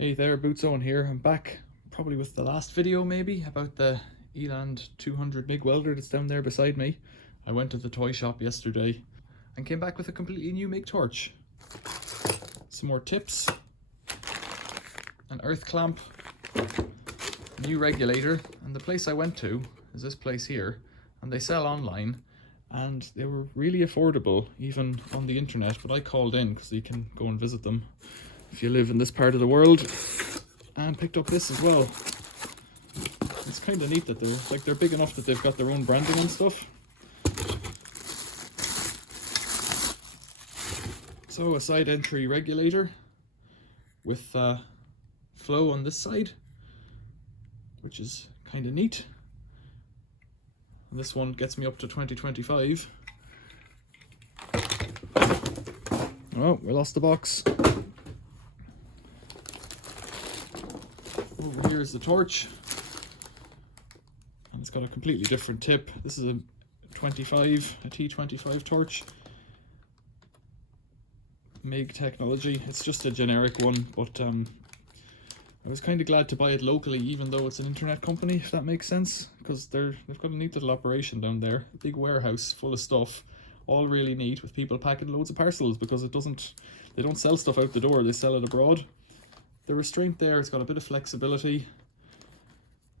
Hey there, Boots Owen here. I'm back probably with the last video maybe about the Eland 200 Mig welder that's down there beside me. I went to the toy shop yesterday and came back with a completely new Mig torch. Some more tips, an earth clamp, a new regulator, and the place I went to is this place here, and they sell online and they were really affordable even on the internet, but I called in because you can go and visit them if you live in this part of the world, and picked up this as well. It's kind of neat that they're big enough that they've got their own branding and stuff. So a side entry regulator with flow on this side, which is kind of neat. And this one gets me up to 2025. Oh, we lost the box. Over here is the torch, and it's got a completely different tip. This is a T25 torch, Mig technology. It's just a generic one, but I was kind of glad to buy it locally, even though it's an internet company, if that makes sense, because they've got a neat little operation down there, a big warehouse full of stuff, all really neat, with people packing loads of parcels, because they don't sell stuff out the door, they sell it abroad. The restraint there, it's got a bit of flexibility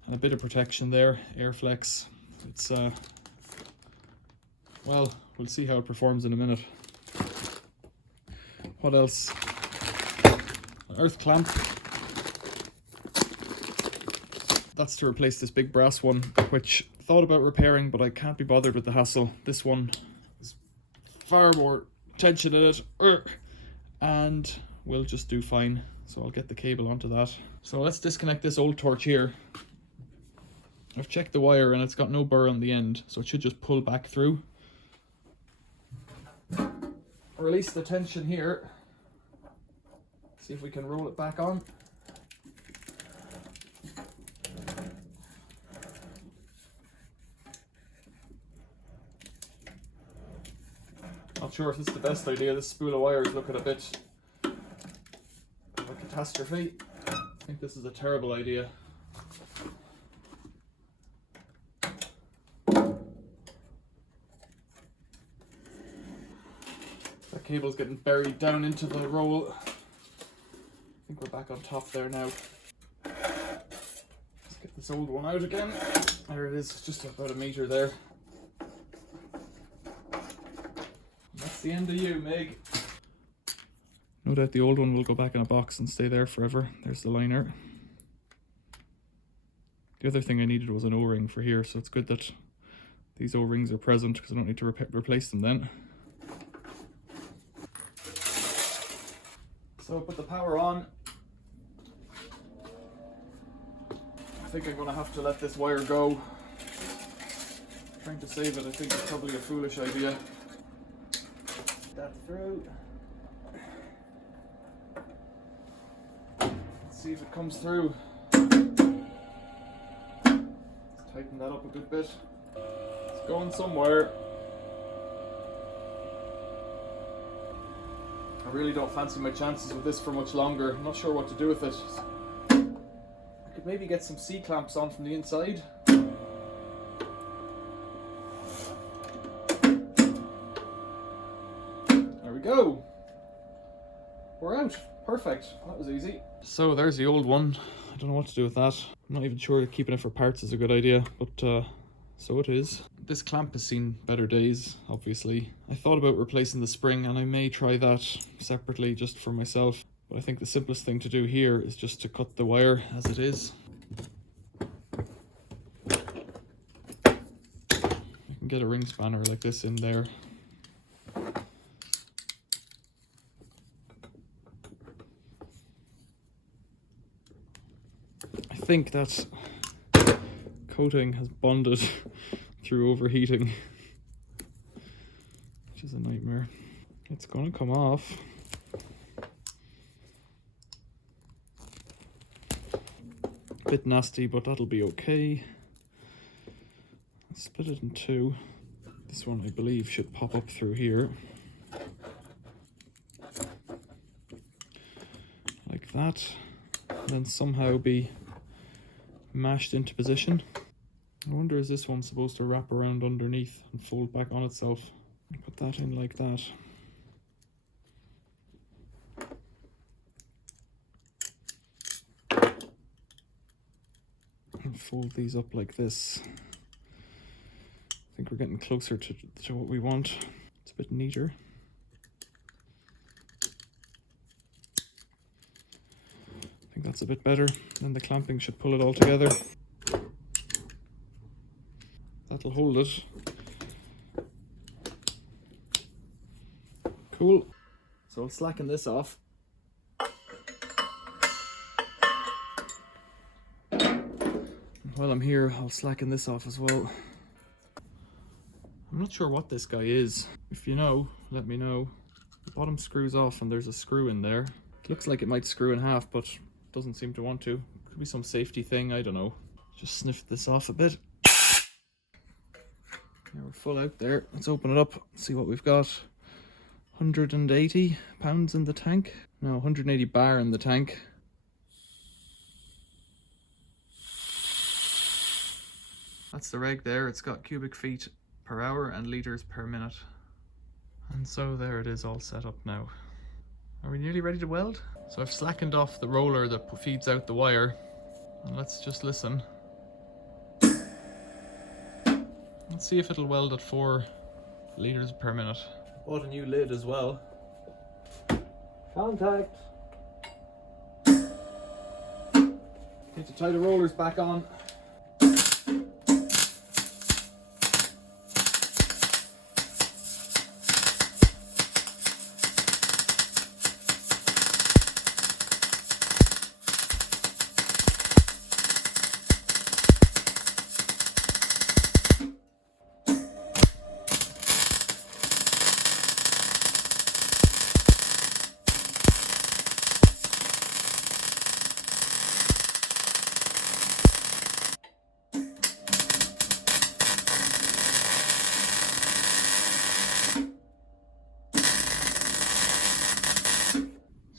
and a bit of protection there, air flex. It's well, we'll see how it performs in a minute. What else? An earth clamp. That's to replace this big brass one, which I thought about repairing, but I can't be bothered with the hassle. This one is far more tension in it, and will just do fine. So I'll get the cable onto that. So let's disconnect this old torch here. I've checked the wire and it's got no burr on the end, so it should just pull back through. Release the tension here. See if we can roll it back on. Not sure if this is the best idea. This spool of wire is looking a bit catastrophe. I think this is a terrible idea. That cable's getting buried down into the roll. I think we're back on top there now. Let's get this old one out again. There it is, just about a meter there. And that's the end of you, Mig. No doubt the old one will go back in a box and stay there forever. There's the liner. The other thing I needed was an O-ring for here, so it's good that these O-rings are present because I don't need to replace them then. So put the power on. I think I'm going to have to let this wire go. Trying to save it, I think it's probably a foolish idea. That through. See if it comes through. Tighten that up a good bit. It's going somewhere. I really don't fancy my chances with this for much longer. I'm not sure what to do with it. I could maybe get some C-clamps on from the inside. There we go. We're out. Perfect. That was easy. So there's the old one. I don't know what to do with that. I'm not even sure that keeping it for parts is a good idea, but so it is. This clamp has seen better days, obviously. I thought about replacing the spring, and I may try that separately just for myself. But I think the simplest thing to do here is just to cut the wire as it is. I can get a ring spanner like this in there. I think that coating has bonded through overheating, which is a nightmare. It's going to come off. A bit nasty, but that'll be okay. I'll split it in two. This one, I believe, should pop up through here. Like that. and then somehow be mashed into position. I wonder, is this one supposed to wrap around underneath and fold back on itself? Put that in like that. And fold these up like this. I think we're getting closer to what we want. It's a bit neater. I think that's a bit better. Then the clamping should pull it all together. That'll hold it. Cool. So I'll slacken this off. While I'm here, I'll slacken this off as well. I'm not sure what this guy is. If you know, let me know. The bottom screws off and there's a screw in there. It looks like it might screw in half, but doesn't seem to want to. Could be some safety thing, I don't know. Just sniff this off a bit. Yeah, we're full out there. Let's open it up, see what we've got. 180 pounds in the tank. No, 180 bar in the tank. That's the reg there. It's got cubic feet per hour and liters per minute. And so there it is, all set up now. Are we nearly ready to weld? So I've slackened off the roller that feeds out the wire. And let's just listen. Let's see if it'll weld at 4 liters per minute. Bought a new lid as well. Contact! Need to tie the rollers back on.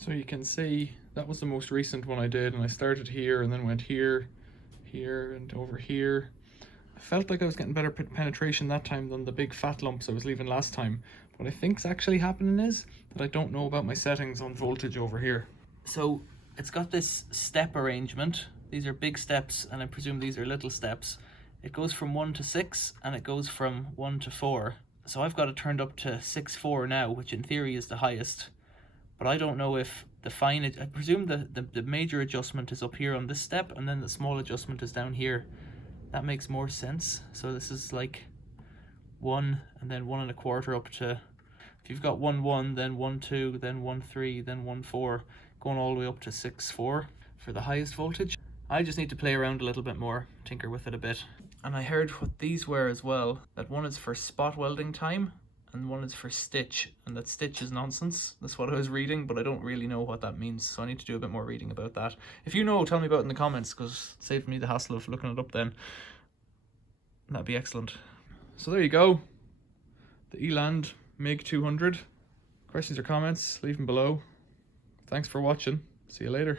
So you can see that was the most recent one I did, and I started here and then went here, here and over here. I felt like I was getting better penetration that time than the big fat lumps I was leaving last time. What I think's actually happening is that I don't know about my settings on voltage over here. So it's got this step arrangement. These are big steps and I presume these are little steps. It goes from 1 to 6 and it goes from 1 to 4. So I've got it turned up to 6.4 now, which in theory is the highest. But I don't know if the fine, I presume the major adjustment is up here on this step and then the small adjustment is down here. That makes more sense. So this is like 1 and then 1 1/4 up to, if you've got 1 1, then 1 2, then 1 3, then 1 4, going all the way up to 6 4 for the highest voltage. I just need to play around a little bit more, tinker with it a bit. And I heard what these were as well, that one is for spot welding time and one is for stitch, and that stitch is nonsense. That's what I was reading, but I don't really know what that means, so I need to do a bit more reading about that. If you know, tell me about it in the comments, because it saved me the hassle of looking it up then. That'd be excellent. So there you go, the Eland Mig 200. Questions or comments, leave them below. Thanks for watching. See you later.